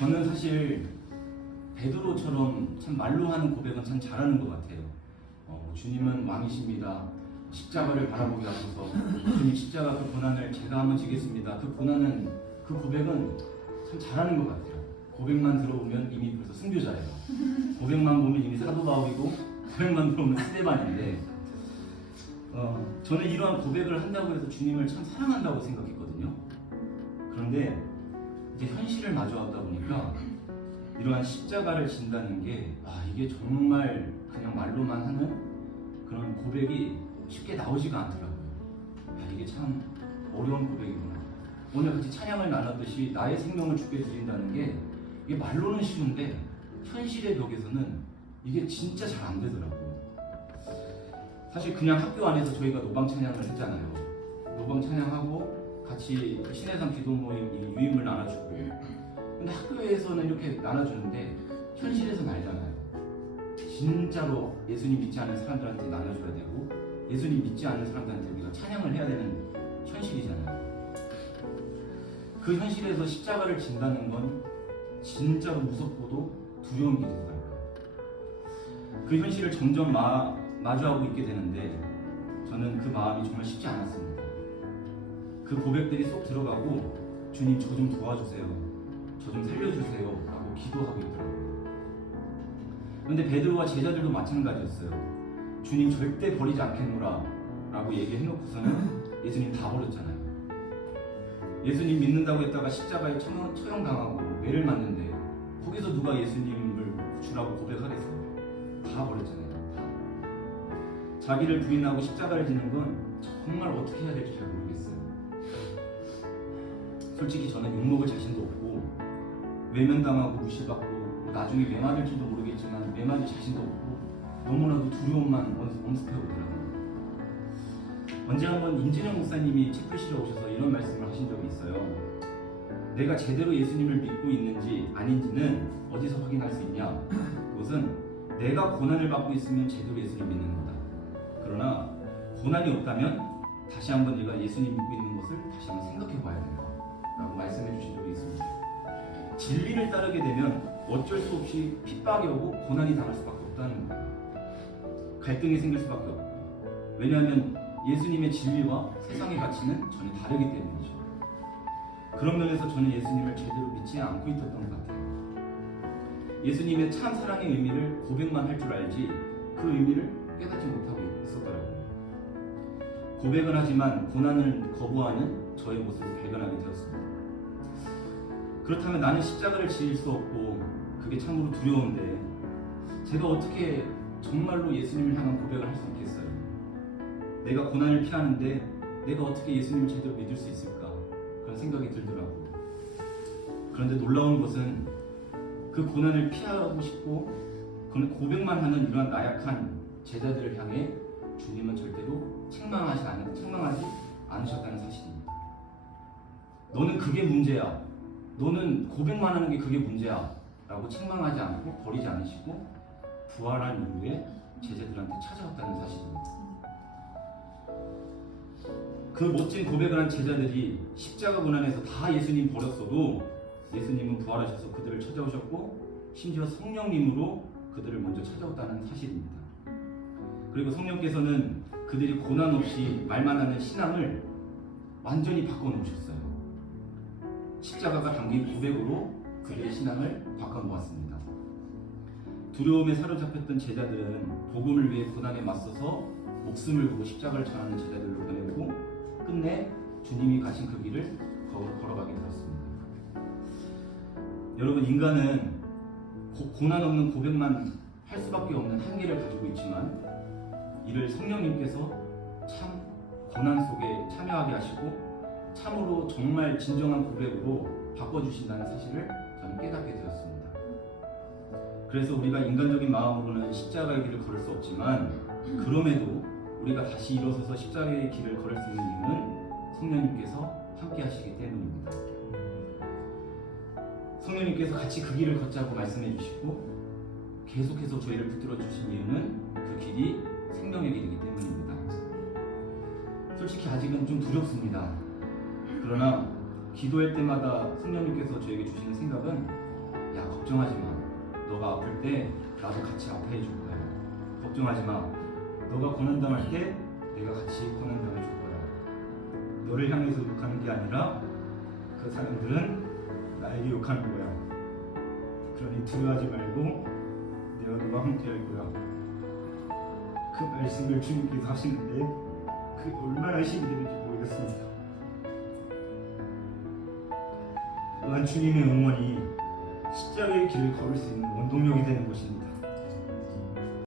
저는 사실 베드로처럼 참 말로 하는 고백은 참 잘하는 것 같아요. 주님은 왕이십니다. 십자가를 바라보게 하소서. 주님 십자가 그 고난을 제가 한번 지겠습니다. 그 고난은, 그 고백은 참 잘하는 것 같아요. 고백만 들어보면 이미 벌써 승교자예요. 고백만 보면 이미 사도 바울이고, 고백만 들어보면 스데반인데, 저는 이러한 고백을 한다고 해서 주님을 참 사랑한다고 생각했거든요. 그런데 이제 현실을 마주하다 보니까 이러한 십자가를 진다는 게 이게 정말 그냥 말로만 하는 그런 고백이 쉽게 나오지가 않더라고요. 이게 참 어려운 고백이구나. 오늘 같이 찬양을 나눴듯이 나의 생명을 주께 드린다는 게 이게 말로는 쉬운데 현실의 벽에서는 이게 진짜 잘 안 되더라고요. 사실 그냥 학교 안에서 저희가 노방 찬양을 했잖아요. 노방 찬양하고 같이 신해상 기도 모임 유임을 나눠주고, 근데 학교에서는 이렇게 나눠주는데 현실에서는 알잖아요. 진짜로 예수님 믿지 않는 사람들한테 나눠줘야 되고, 예수님 믿지 않는 사람들한테 우리가 찬양을 해야 되는 현실이잖아요. 그 현실에서 십자가를 진다는 건 진짜로 무섭고도 두려운 길이더라고요. 그 현실을 점점 마주하고 있게 되는데 저는 그 마음이 정말 쉽지 않았습니다. 그 고백들이 쏙 들어가고 주님 저 좀 도와주세요, 저 좀 살려주세요 라고 기도하고 있더라고요. 그런데 베드로와 제자들도 마찬가지였어요. 주님 절대 버리지 않겠노라 라고 얘기해놓고서는 예수님 다 버렸잖아요. 예수님 믿는다고 했다가 십자가에 처형당하고 매를 맞는데 거기서 누가 예수님을 주라고 고백하겠어요? 다 버렸잖아요. 다. 자기를 부인하고 십자가를 지는 건 정말 어떻게 해야 될지 잘 모르겠어요. 솔직히 저는 욕먹을 자신도 없고, 외면당하고 무시받고 나중에 매 맞을지도 모르겠지만 매 맞을 자신도 없고, 너무나도 두려움만 엄습해 오더라고요. 언제 한번 임진영 목사님이 책글실에 오셔서 이런 말씀을 하신 적이 있어요. 내가 제대로 예수님을 믿고 있는지 아닌지는 어디서 확인할 수 있냐? 그것은 내가 고난을 받고 있으면 제대로 예수님 믿는 거다. 그러나 고난이 없다면 다시 한번 내가 예수님 믿고 있는 것을 다시 한번 생각해 봐야 된다 라고 말씀해 주신 적이 있습니다. 진리를 따르게 되면 어쩔 수 없이 핍박이 오고 고난이 당할 수밖에 없다는 거예요. 갈등이 생길 수밖에 없고, 왜냐하면 예수님의 진리와 세상의 가치는 전혀 다르기 때문이죠. 그런 면에서 저는 예수님을 제대로 믿지 않고 있었던 것 같아요. 예수님의 참 사랑의 의미를 고백만 할 줄 알지 그 의미를 깨닫지 못하고 있었더라고요. 고백은 하지만 고난을 거부하는 저의 모습을 발견하게 되었습니다. 그렇다면 나는 십자가를 지을 수 없고 그게 참으로 두려운데 제가 어떻게 정말로 예수님을 향한 고백을 할 수 있겠어요? 내가 고난을 피하는데 내가 어떻게 예수님을 제대로 믿을 수 있을까? 그런 생각이 들더라고요. 그런데 놀라운 것은 그 고난을 피하고 싶고 고백만 하는 이러한 나약한 제자들을 향해 주님은 절대로 책망하지 않으셨다는 사실입니다. 너는 그게 문제야, 너는 고백만 하는 게 그게 문제야 라고 책망하지 않고 버리지 않으시고 부활한 이후에 제자들한테 찾아왔다는 사실입니다. 그 멋진 고백을 한 제자들이 십자가 고난에서 다 예수님 버렸어도 예수님은 부활하셔서 그들을 찾아오셨고 심지어 성령님으로 그들을 먼저 찾아왔다는 사실입니다. 그리고 성령께서는 그들이 고난 없이 말만 하는 신앙을 완전히 바꿔놓으셨어요. 십자가가 담긴 고백으로 그들의 신앙을 바꿔놓았습니다. 두려움에 사로잡혔던 제자들은 복음을 위해 고난에 맞서서 목숨을 걸고 십자가를 전하는 제자들로 변했고 끝내 주님이 가신 그 길을 걸어가게 되었습니다. 여러분, 인간은 고난 없는 고백만 할 수밖에 없는 한계를 가지고 있지만 이를 성령님께서 참 고난 속에 참여하게 하시고 참으로 정말 진정한 고백으로 바꿔주신다는 사실을 저는 깨닫게 되었습니다. 그래서 우리가 인간적인 마음으로는 십자가의 길을 걸을 수 없지만 그럼에도 우리가 다시 일어서서 십자가의 길을 걸을 수 있는 이유는 성령님께서 함께 하시기 때문입니다. 성령님께서 같이 그 길을 걷자고 말씀해 주시고 계속해서 저희를 붙들어 주신 이유는 그 길이 생명의 길이기 때문입니다. 솔직히 아직은 좀 두렵습니다. 그러나 기도할 때마다 성령님께서 저에게 주시는 생각은 걱정하지 마. 너가 아플 때 나도 같이 아파해 줄 거야. 걱정하지 마. 너가 고난당할 때 내가 같이 고난당해 줄 거야. 너를 향해서 욕하는 게 아니라 그 사람들은 나에게 욕하는 거야. 그러니 두려워하지 말고 내가 너와 함께 할 거야. 그 말씀을 주님께서 하시는데 그게 얼마나 힘이 되는지 모르겠습니다. 또한 주님의 응원이 십자가의 길을 걸을 수 있는 원동력이 되는 것입니다.